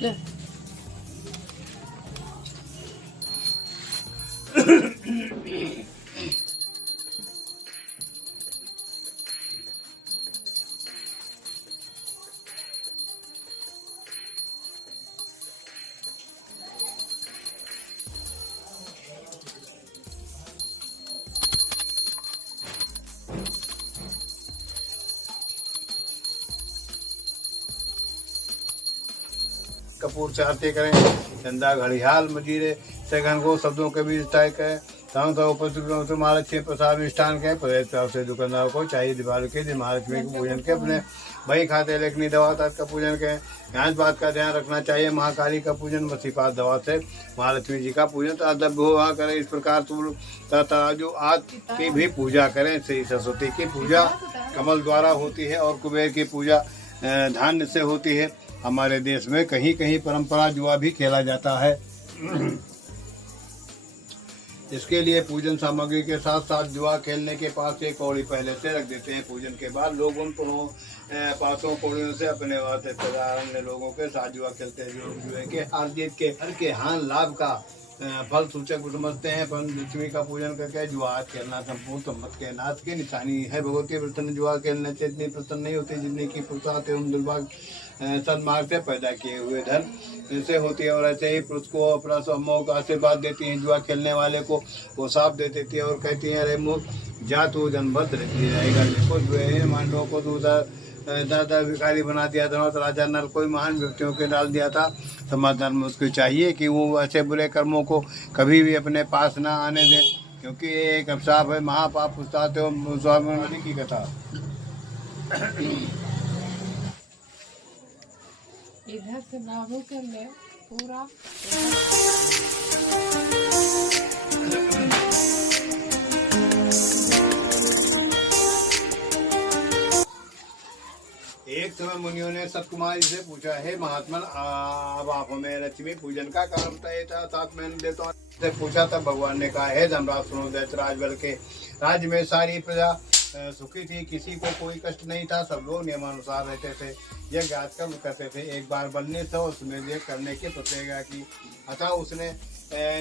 ले। कपूर चाहते करें चंदा घड़ियाल मजीरे सघन को शब्दों के बीच तय करें तंग तो उपस्थित महालक्ष्मी प्रसाद मिष्ठान के प्रदेश से दुकानदार को चाहिए दिवाली के दिन महालक्ष्मी के पूजन के अपने वही खाते लेखनी दवा तक का पूजन के यहाँ बात का ध्यान रखना चाहिए। महाकाली का पूजन वसीपात दवा से महालक्ष्मी जी का पूजन तथा करें इस प्रकार तथा जो आज की भी पूजा करें। श्री सरस्वती की पूजा कमल द्वारा होती है और कुबेर की पूजा धान्य से होती है। हमारे देश में कहीं कहीं परंपरा जुआ भी खेला जाता है। इसके लिए पूजन सामग्री के साथ साथ जुआ खेलने के पास एक कौड़ी पहले से रख देते हैं। पूजन के बाद लोग उन पासों कौड़ियों से अपने रिश्तेदार अन्य लोगों के साथ जुआ खेलते हैं। जो जुए के हार जीत के हर के हान लाभ का फल सूचक समझते हैं। लक्ष्मी का पूजन करके जुआ खेलना संपूर्ण सम्मत के नाथ की निशानी है। भगवती प्रसन्न जुआ खेलने से इतनी प्रसन्न नहीं होती जितनी की पुरुषार्थ एवं दुर्भाग्य सन्मार्ग से पैदा किए हुए धन से होती है। और ऐसे ही पुरुष को अपना सम्मोह का आशीर्वाद देती हैं। जुआ खेलने वाले को वो साफ दे देती है और कहती है अरे मुख जा तू जनभद्र रहेगा। देखो जुए मांडवों को दादा भिखारी बना दिया था। राजा नल कोई महान व्यक्तियों के डाल दिया था। समाधान में उसको चाहिए कि वो ऐसे बुरे कर्मों को कभी भी अपने पास ना आने दें, क्योंकि ये एक अभिशाप है। महापाप पुस्ताद एवं स्वामी की कथा। इधर से लागू कर ले पूरा। एक समय मुनियों ने सतकुमार जी से पूछा, है महात्मन अब आप हमें लक्ष्मी पूजन का कारण बताइए था। साथ मैंने देता से पूछा तब भगवान ने कहा, है धर्मराज सुनो, दैत्यराज बल के राज्य में सारी प्रजा सुखी थी, किसी को कोई कष्ट नहीं था, सब लोग नियमानुसार रहते थे, यज्ञ आज कर्म करते थे। एक बार बल ने तो उसमें यज्ञ करने की प्रतिज्ञा की, अतः उसने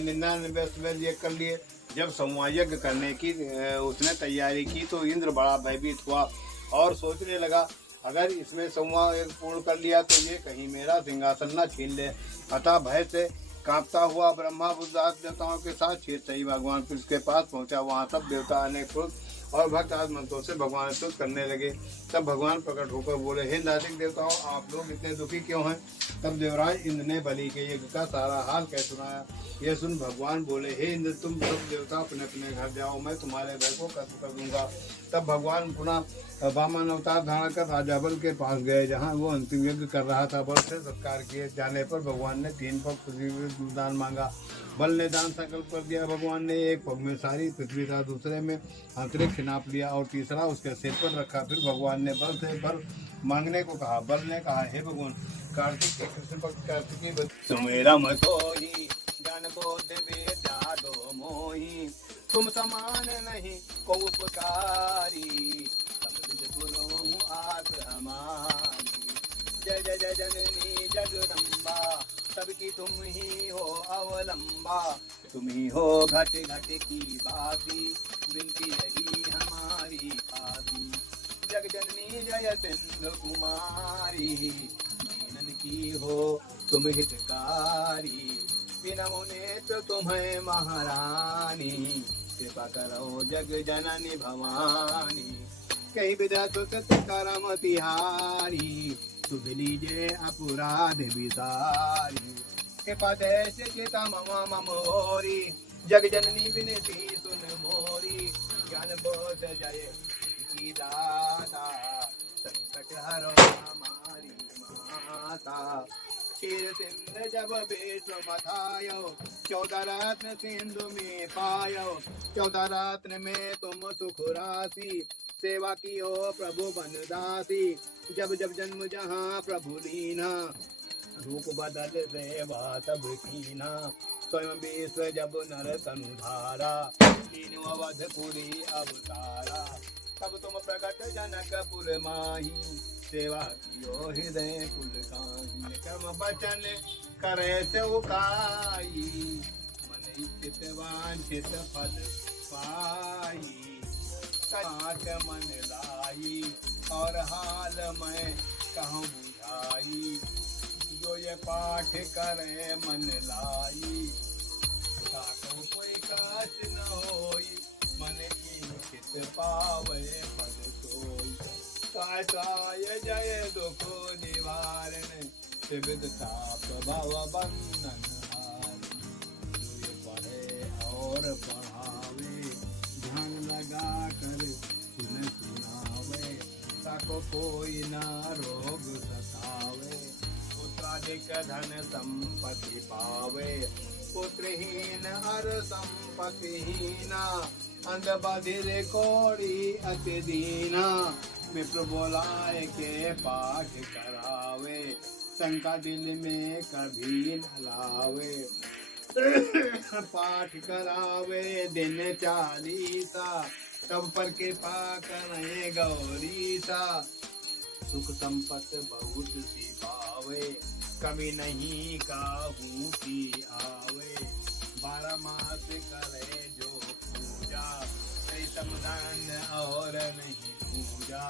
99 यज्ञ कर लिए। जब समूह यज्ञ करने की उसने तैयारी की तो इंद्र बड़ा भयभीत हुआ और सोचने लगा, अगर इसमें समूह यज्ञ पूर्ण कर लिया तो ये कहीं मेरा सिंहासन न छीन ले। अतः भय से कांपता हुआ ब्रह्मा बुद्ध देवताओं के साथ क्षेत्रही भगवान कृष्ण के पास पहुंचा। वहां सब देवता अनेक पुरुष और भक्त आदि मंत्रों से भगवान स्तुति करने लगे। तब भगवान प्रकट होकर बोले, हे नास्तिक देवताओं, आप लोग इतने दुखी क्यों हैं? तब देवराज इंद्र ने बलि के यज्ञ का सारा हाल कह सुनाया। यह सुन भगवान बोले, हे इंद्र, तुम सब देवता अपने अपने घर जाओ, मैं तुम्हारे भय को खत्म कर दूंगा। तब भगवान पुनः वामन अवतार धारण कर राजा बल के पास गए, जहाँ वो अंतिम यज्ञ कर रहा था। बल से सत्कार किए जाने पर भगवान ने 3 पग पृथ्वी दान मांगा। बल ने दान संकल्प कर दिया। भगवान ने एक पग में सारी पृथ्वी था, दूसरे में अंतरिक्ष नाप लिया और तीसरा उसके सिर पर रखा। फिर भगवान ने बल से बल मांगने को कहा। बल ने कहा, हे भगवान, कार्तिक के कृष्ण पक्ष कार्तिकी सुमेरा मतोही ज्ञान बोध विद्या दो मोही, तुम समान नहीं को उपकारी, आत हमारी। जय जय जय जननी जगदम्बा, सबकी तुम ही हो अवलंबा, तुम ही हो घट घट की बाती, विनती रही हमारी आदि। जग जननी जय सिंधु कुमारी, दीनन की हो तुम हितकारी, बिना मुने तो तुम्हें महारानी, कृपा करो जग जननी भवानी। कहीं विद्या करम तिहारी, सुध लीजिए अपराध विसारी, कृपा देश चिता मम मोरी, जग जननी विनती सुन मोरी, ज्ञान बोध जय की दाता, संकट हरो हमारी माता। क्षीर सिंध जब विश्व मथायो, 14 रत्न सिंधु में पायो, 14 रत्न में तुम सुख राशि, सेवा की हो प्रभु बनदासी। जब जब जन्म जहाँ प्रभु लीना, रूप बदल सेवा तब कीना, स्वयं विश्व जब नर तनु धारा, तीनों अवधपुरी अवतारा। तब तुम प्रकट जनकपुर माही, सेवा कियो हृदय कुल काई कर्म बचन करे चौकाई मन इच्छित वांछित फल पाई काट मन लाई और हाल में कहूँ बुझाई जो ये पाठ करे मन लाई ताको कोई काश न होई मन इच्छित पावे पद सोई काय जय दुख निवारण विविधता प्रभाव बंधन हारी जो ये पढ़े और पढ़ावे ध्यान लगा कर सुने सुनावे ताको कोई ना रोग सतावे पुत्राधिक धन संपत्ति पावे पुत्रहीन हर संपत्तिहीना अंध बधिर कोड़ी अति दीना विप्र बोलाए के पाठ करावे शंका दिल में कभी न लावे पाठ करावे दिन 40 तब पर कृपा करे गौरीसा सुख संपत बहुत सी पावे कभी नहीं काहू की आवे 12 मास करे जो पूजा समाधान और नहीं पूजा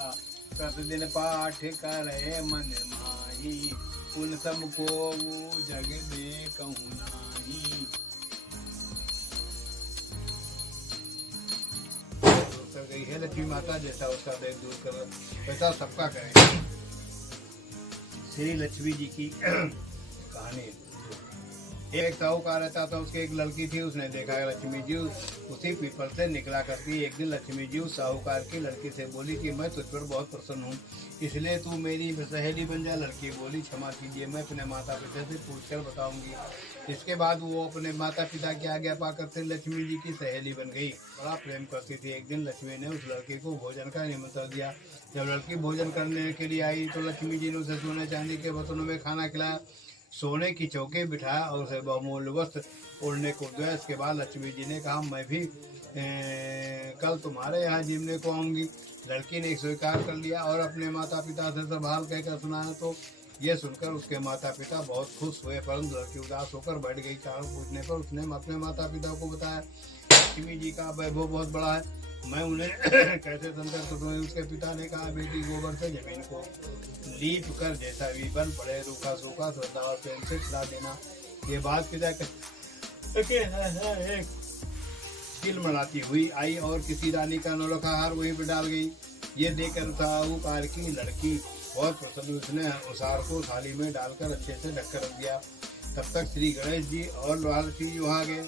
प्रतिदिन पाठ करे मन माही उन सब को वो जग में कहूँ नाही कर गई है लक्ष्मी माता जैसा उसका देख दूर कर वैसा सबका करें। श्री लक्ष्मी जी की कहानी। एक साहूकार रहता था, उसकी एक लड़की थी। उसने देखा लक्ष्मी जी उसी पीपल से निकला करती। एक दिन लक्ष्मी जी उस साहूकार की लड़की से बोली कि मैं तुझ पर बहुत प्रसन्न हूँ, इसलिए तू मेरी सहेली बन जा। लड़की बोली क्षमा कीजिए, मैं अपने माता पिता से पूछकर बताऊंगी। इसके बाद वो अपने माता पिता की आज्ञा पाकर फिर लक्ष्मी जी की सहेली बन गई। बड़ा प्रेम करती थी। एक दिन लक्ष्मी ने उस लड़की को भोजन का निमंत्रण दिया। जब लड़की भोजन करने के लिए आई तो लक्ष्मी जी ने उसे सोने चांदी के बर्तनों में खाना खिलाया, सोने की चौकी बिठाया और उसे बहुमूल्य वस्त्र ओढ़ने को दिया। इसके बाद लक्ष्मी जी ने कहा मैं भी कल तुम्हारे यहाँ जीवने को आऊँगी। लड़की ने स्वीकार कर लिया और अपने माता पिता से सब हाल कहकर सुनाया। तो ये सुनकर उसके माता पिता बहुत खुश हुए, परंतु लड़की उदास होकर बैठ गई। कारण पूछने पर उसने अपने माता पिता को बताया लक्ष्मी जी का वैभव बहुत बड़ा है, मैं उन्हें कैसे संतुष्ट करूँ। उसके पिता ने कहा बेटी गोबर से जमीन को लीप कर जैसा भी बन पड़े रूखा सूखा श्रद्धा और प्रेम से खिला देना। ये बात पिता मनाती हुई आई और किसी रानी का नौलखा हार वहीं पर डाल गई। ये देखकर साहूकार की लड़की बहुत प्रसन्न। उसने अनुसार को थाली में डालकर अच्छे से ढककर रख दिया। तब तक श्री गणेश जी और लालची जी वहाँ गए।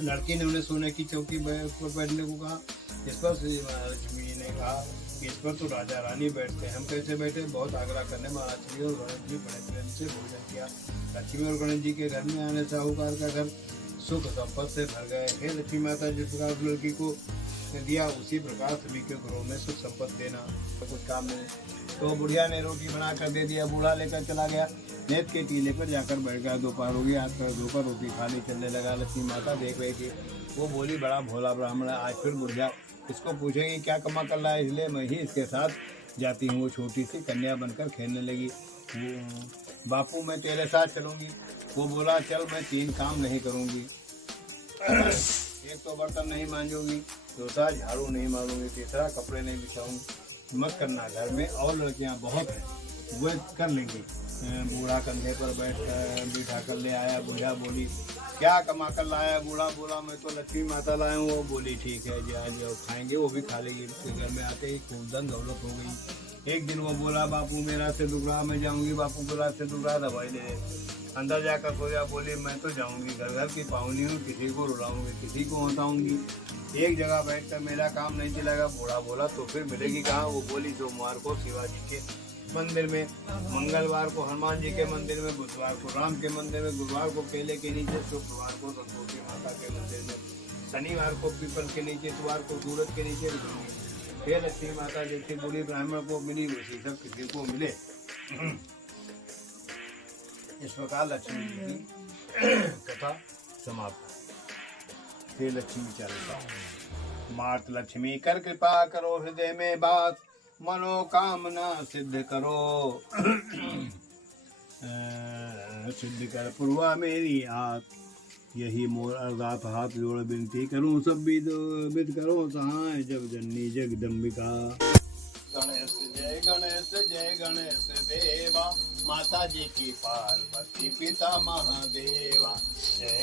लड़की ने उन्हें सोने की चौकी पर बैठने को कहा। इस पर श्री लक्ष्मी जी ने कहा कि इस पर तो राजा रानी बैठते हैं, हम कैसे बैठे। बहुत आग्रह करने में लक्ष्मी और गणेश जी बड़े प्रेम से भोजन किया। लक्ष्मी और गणेश जी के घर में आने साहूकार का घर सुख संपत्ति से भर गए। हे लक्ष्मी माता, जिस प्रकार लड़की को दिया उसी प्रकार सभी के घरों में सुख संपत्ति देना। तो कुछ काम नहीं। तो बुढ़िया ने रोटी बना कर दे दिया। बूढ़ा लेकर चला गया। नेत के टीले पर जाकर बैठ गया। दोपहर हो गई, हाथ पैर धोकर रोटी खाने चलने लगा। लक्ष्मी माता देख रही थी। वो बोली बड़ा भोला ब्राह्मण है, आज फिर बुढ़िया इसको पूछेगी क्या कमा कर रहा है, इसलिए मैं ही इसके साथ जाती हूँ। वो छोटी सी कन्या बनकर खेलने लगी। बापू मैं तेरे साथ चलूँगी। वो बोला चल, मैं 3 काम नहीं करूँगी। एक तो बर्तन नहीं मांजूंगी, दूसरा झाड़ू नहीं मारूंगी, तीसरा कपड़े नहीं बिछाऊंगी। मत करना, घर में और लड़कियां बहुत हैं, वो कर लेंगी। बूढ़ा कंधे पर बिठा कर ले आया। बूढ़ा बोली क्या कमा कर लाया। बूढ़ा बोला मैं तो लक्ष्मी माता लाया हूँ। वो बोली ठीक है जो खाएंगे वो भी खा लेगी। घर में आते ही खूब धन दौलत हो गई। एक दिन वो बोला बापू मेरा से दुगड़ा, मैं जाऊंगी। बापू बोला से दुगड़ा दवाई ले। अंदर जाकर सोया। बोली मैं तो जाऊंगी, घर घर की पाहुनी हूँ, किसी को रुलाऊंगी, किसी को हंसाऊंगी। एक जगह बैठकर मेरा काम नहीं चलेगा। बूढ़ा बोला तो फिर मिलेगी कहाँ। वो बोली सोमवार को शिवाजी के मंदिर में, मंगलवार को हनुमान जी के मंदिर में, बुधवार को राम के मंदिर में, गुरुवार को केले के नीचे, शुक्रवार को संतोषी माता के मंदिर में, शनिवार को पीपल के नीचे, इतवार को सूरज के नीचे रुकूंगी। फिर लक्ष्मी माता जैसी बूढ़ी ब्राह्मण को मिली वैसी सब किसी को मिले। इस प्रकार लक्ष्मी जी की कथा समाप्त। फिर लक्ष्मी चालीसा। मात लक्ष्मी कर कृपा करो हृदय में बात, मनोकामना सिद्ध करो। सिद्ध कर पुरवा मेरी आप, यही मोर अरदास हाथ जोड़ विनती करूं, सब विद करो सहाय जब जननी जगदम्बिका। गणेश जय गणेश देवा, माता जी की पार्वती पिता महादेवा। जय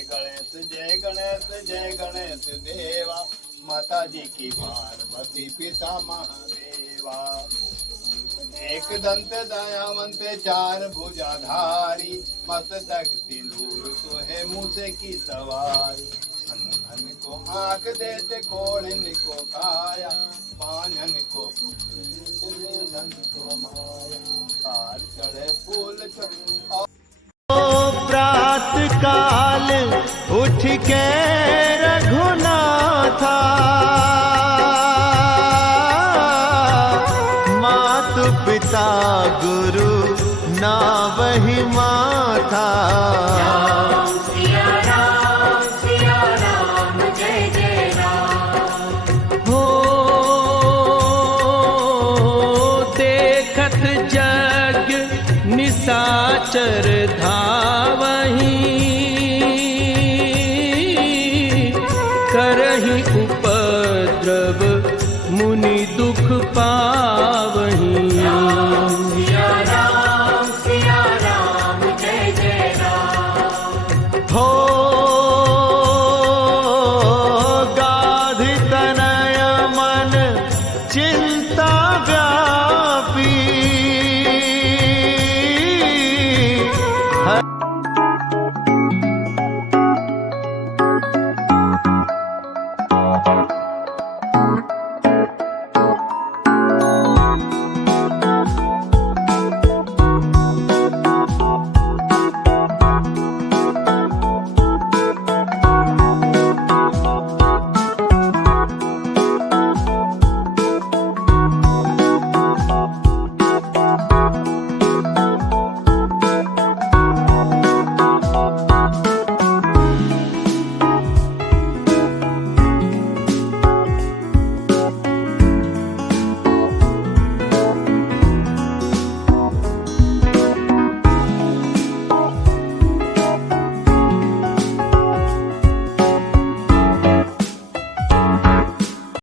गणेश देवा, माता जी की पार्वती पिता महादेवा। एक दंत दयावंत चार भुजाधारी, मस्तक सिंदूर सोहे मूसे की सवारी। अनधन को आंख देते कोढ़न को काया, पानन को धन को माया। तार चढ़े फूल चढ़े प्रात काल उठ के रघुनाथा, मातु पिता गुरु ना वही माथा। सिया राम जय जय राम। हो देखत जग निशाचर धावही, करहि उपद्रव मुनि दुख पाव।